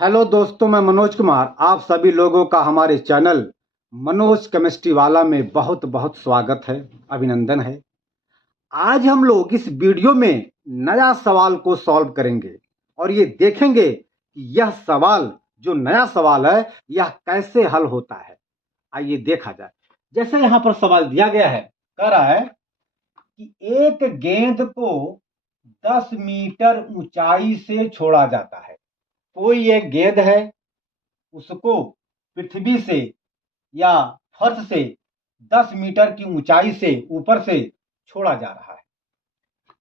Hello दोस्तों, मैं मनोज कुमार। आप सभी लोगों का हमारे चैनल मनोज केमिस्ट्री वाला में बहुत बहुत स्वागत है, अभिनंदन है। आज हम लोग इस वीडियो में नया सवाल को सॉल्व करेंगे और ये देखेंगे कि यह सवाल, जो नया सवाल है, यह कैसे हल होता है। आइए देखा जाए। जैसे यहाँ पर सवाल दिया गया है, कह रहा है कि एक गेंद को 10 मीटर ऊंचाई से छोड़ा जाता है। कोई एक गेंद है, उसको पृथ्वी से या फर्श से 10 मीटर की ऊंचाई से ऊपर से छोड़ा जा रहा है।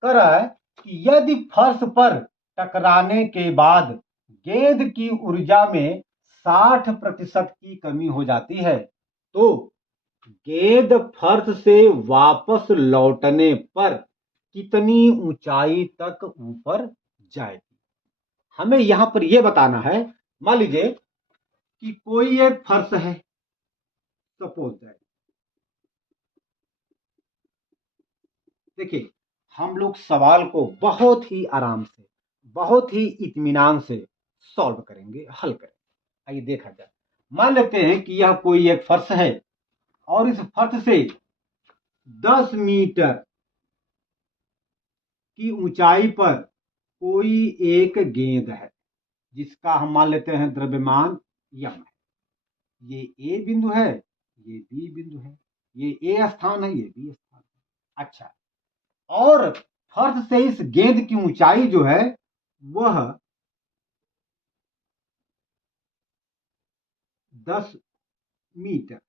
कह रहा है कि यदि फर्श पर टकराने के बाद गेंद की ऊर्जा में 60% की कमी हो जाती है तो गेंद फर्श से वापस लौटने पर कितनी ऊंचाई तक ऊपर जाएगी। हमें यहां पर यह बताना है। मान लीजिए कि कोई एक फर्श है, सपोज दैट। देखिए, हम लोग सवाल को बहुत ही आराम से, बहुत ही इत्मीनान से सॉल्व करेंगे, हल करेंगे। आइए देखा जाए। मान लेते हैं कि यह कोई एक फर्श है और इस फर्श से 10 मीटर की ऊंचाई पर कोई एक गेंद है, जिसका हम मान लेते हैं द्रव्यमान यम है। ये ए बिंदु है, ये बी बिंदु है, ये ए स्थान है, ये बी स्थान है। अच्छा, और फर्श से इस गेंद की ऊंचाई जो है वह 10 मीटर।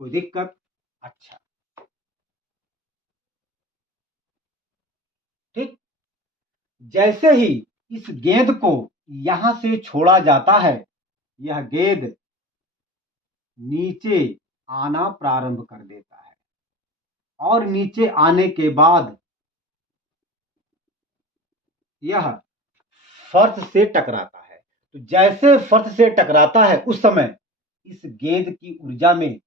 कोई दिक्कत? अच्छा, ठीक। जैसे ही इस गेंद को यहां से छोड़ा जाता है, यह गेंद नीचे आना प्रारंभ कर देता है और नीचे आने के बाद यह फर्श से टकराता है। तो जैसे फर्श से टकराता है उस समय इस गेंद की ऊर्जा में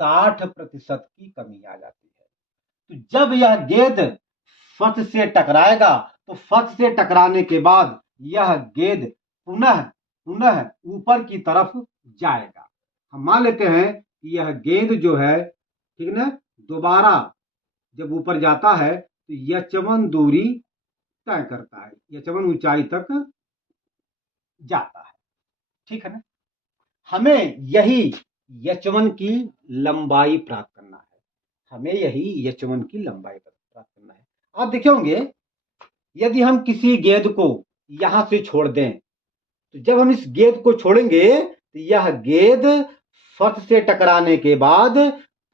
60% की कमी आ जाती है। तो जब यह गेंद फर्श से टकराएगा तो फर्श से टकराने के बाद यह गेंद पुनः पुनः ऊपर की तरफ जाएगा। हम मान लेते हैं कि यह गेंद जो है, ठीक ना, दोबारा जब ऊपर जाता है तो यचमन दूरी तय करता है, यचमन ऊंचाई तक जाता है। ठीक है ना। हमें यही यचमन की लंबाई प्राप्त करना है। हमें यही यचमन की लंबाई प्राप्त करना है। आप देखे होंगे, यदि हम किसी गेंद को यहां से छोड़ दें तो जब हम इस गेंद को छोड़ेंगे तो यह गेंद फर्श से टकराने के बाद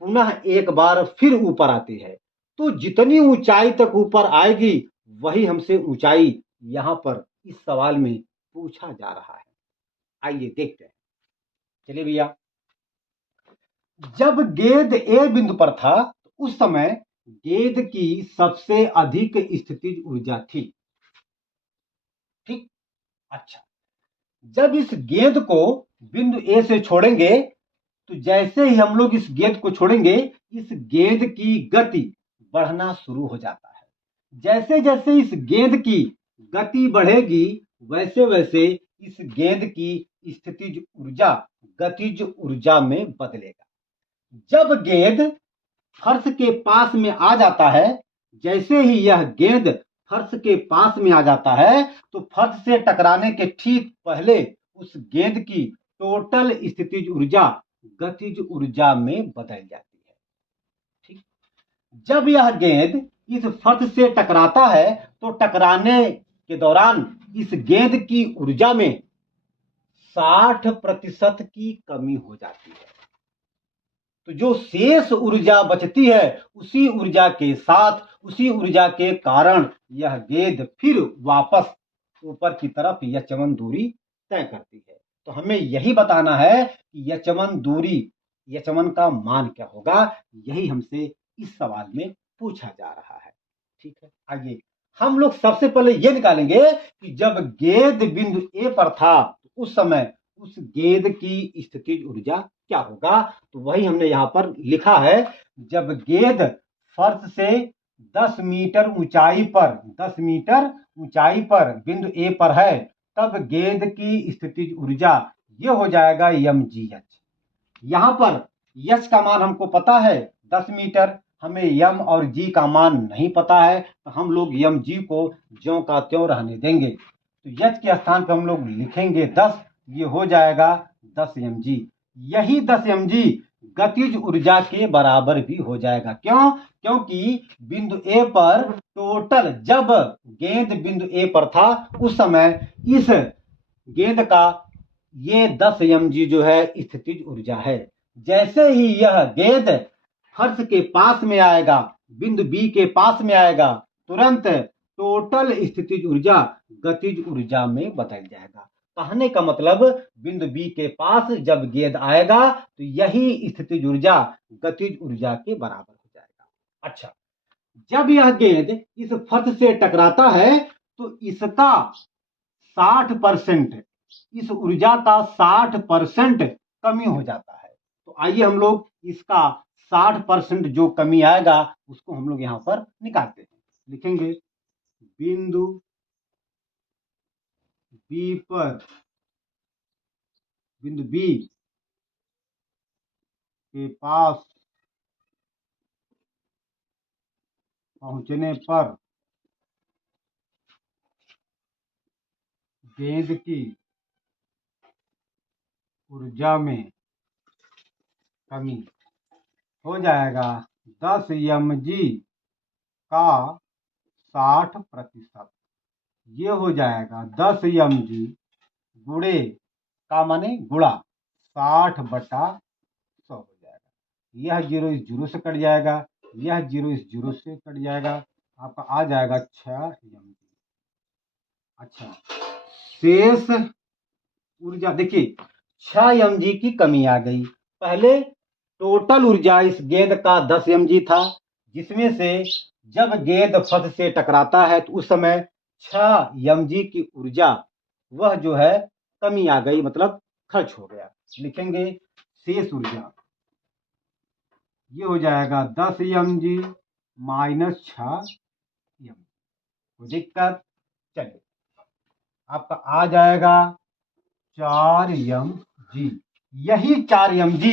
पुनः एक बार फिर ऊपर आती है। तो जितनी ऊंचाई तक ऊपर आएगी वही हमसे ऊंचाई यहां पर इस सवाल में पूछा जा रहा है। आइए देखते हैं। चलिए भैया, जब गेंद ए बिंदु पर था तो उस समय गेंद की सबसे अधिक स्थितिज ऊर्जा थी। ठीक। अच्छा, जब इस गेंद को बिंदु ए से छोड़ेंगे तो जैसे ही हम लोग इस गेंद को छोड़ेंगे इस गेंद की गति बढ़ना शुरू हो जाता है। जैसे जैसे इस गेंद की गति बढ़ेगी वैसे वैसे इस गेंद की स्थितिज ऊर्जा गतिज ऊर्जा में बदलेगा। जब गेंद फर्श के पास में आ जाता है, जैसे ही यह गेंद फर्श के पास में आ जाता है तो फर्श से टकराने के ठीक पहले उस गेंद की टोटल स्थितिज ऊर्जा गतिज ऊर्जा में बदल जाती है। ठीक। जब यह गेंद इस फर्श से टकराता है तो टकराने के दौरान इस गेंद की ऊर्जा में 60% की कमी हो जाती है। तो जो शेष ऊर्जा बचती है उसी ऊर्जा के साथ, उसी ऊर्जा के कारण यह गेंद फिर वापस ऊपर की तरफ यचमन दूरी तय करती है। तो हमें यही बताना है कि यचमन दूरी, यचमन का मान क्या होगा, यही हमसे इस सवाल में पूछा जा रहा है। ठीक है। आइए हम लोग सबसे पहले यह निकालेंगे कि जब गेंद बिंदु ए पर था तो उस समय उस गेंद की स्थितिज ऊर्जा क्या होगा। तो वही हमने यहां पर लिखा है। जब गेंद फर्श से 10 मीटर ऊंचाई पर, 10 मीटर ऊंचाई पर बिंदु ए पर है तब गेंद की स्थितिज ऊर्जा ये हो जाएगा mgh। यहां पर h का मान हमको पता है 10 मीटर, हमें m और g का मान नहीं पता है, तो हम लोग mg को ज्यों का त्यों रहने देंगे। तो h के स्थान पर हम लोग लिखेंगे 10, ये हो जाएगा 10 mg। यही 10 mg गतिज ऊर्जा के बराबर भी हो जाएगा। क्यों? क्योंकि बिंदु ए पर टोटल, जब गेंद बिंदु ए पर था उस समय इस गेंद का ये 10 mg जो है स्थितिज ऊर्जा है। जैसे ही यह गेंद फर्श के पास में आएगा, बिंदु बी के पास में आएगा, तुरंत टोटल स्थितिज ऊर्जा गतिज ऊर्जा में बदल जाएगा। कहने का मतलब बिंदु बी के पास जब गेंद आएगा तो यही स्थितिज ऊर्जा गतिज ऊर्जा के बराबर हो जाएगा। अच्छा, जब यह गेंद इस फर्श से टकराता है तो इसका 60%, इस ऊर्जा का 60% कमी हो जाता है। तो आइए हम लोग इसका 60% जो कमी आएगा उसको हम लोग यहां पर निकालते हैं। लिखेंगे बिंदु बी पर, बिंदु बी के पास पहुंचने पर गेंद की ऊर्जा में कमी हो जाएगा 10 mg का 60%। ये हो जाएगा 10 mg गुणे का माने गुणा 60/100 हो जाएगा। यह जीरो इस जीरो से कट जाएगा, यह जीरो इस जीरो से कट जाएगा, आपका आ जाएगा 6 mg। अच्छा, शेष ऊर्जा देखिए 6 mg की कमी आ गई। पहले टोटल ऊर्जा इस गेंद का 10 mg था, जिसमें से जब गेंद फर्श से टकराता है तो उस समय 6 mg की ऊर्जा वह जो है कमी आ गई, मतलब खर्च हो गया। लिखेंगे शेष ऊर्जा, ये हो जाएगा 10 mg माइनस 6 mg। कोई दिक्कत? चलिए, आपका आ जाएगा 4 mg। यही 4 mg,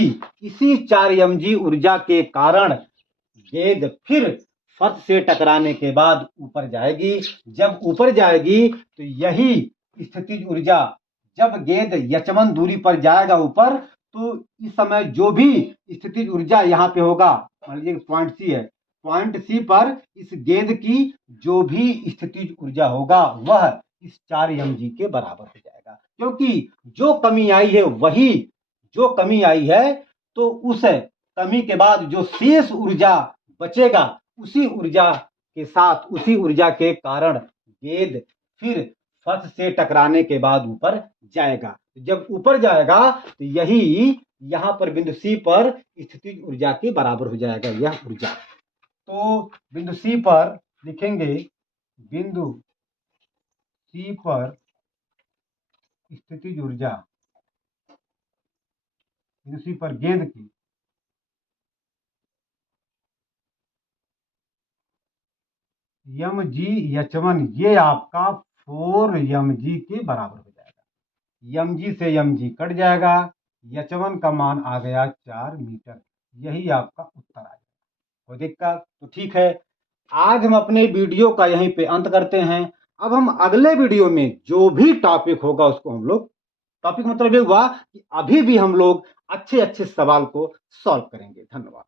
इसी 4 mg ऊर्जा के कारण गेंद फिर फर्श से टकराने के बाद ऊपर जाएगी। जब ऊपर जाएगी तो यही स्थितिज ऊर्जा, जब गेंद यचमन दूरी पर जाएगा ऊपर, तो इस समय जो भी स्थितिज ऊर्जा यहाँ पे होगा, मान लीजिए पॉइंट सी है, पॉइंट सी पर इस गेंद की जो भी स्थितिज ऊर्जा होगा वह इस 4 mg के बराबर हो जाएगा। क्योंकि जो कमी आई है वही, जो कमी आई है तो उस कमी के बाद जो शेष ऊर्जा बचेगा, उसी ऊर्जा के साथ, उसी ऊर्जा के कारण गेंद फिर फर्श से टकराने के बाद ऊपर जाएगा। जब ऊपर जाएगा तो यही यहां पर बिंदु सी पर स्थितिज ऊर्जा के बराबर हो जाएगा यह ऊर्जा। तो बिंदु सी पर लिखेंगे, बिंदु सी पर स्थितिज ऊर्जा, बिंदु सी पर गेंद की mg यचमन, ये आपका 4 mg के बराबर हो जाएगा। mg से mg कट जाएगा, यचमन का मान आ गया 4 मीटर। यही आपका उत्तर आ जाएगा। कोई दिक्कत? तो ठीक है, आज हम अपने वीडियो का यहीं पे अंत करते हैं। अब हम अगले वीडियो में जो भी टॉपिक होगा उसको हम लोग, टॉपिक मतलब ये हुआ कि अभी भी हम लोग अच्छे अच्छे सवाल को सॉल्व करेंगे। धन्यवाद।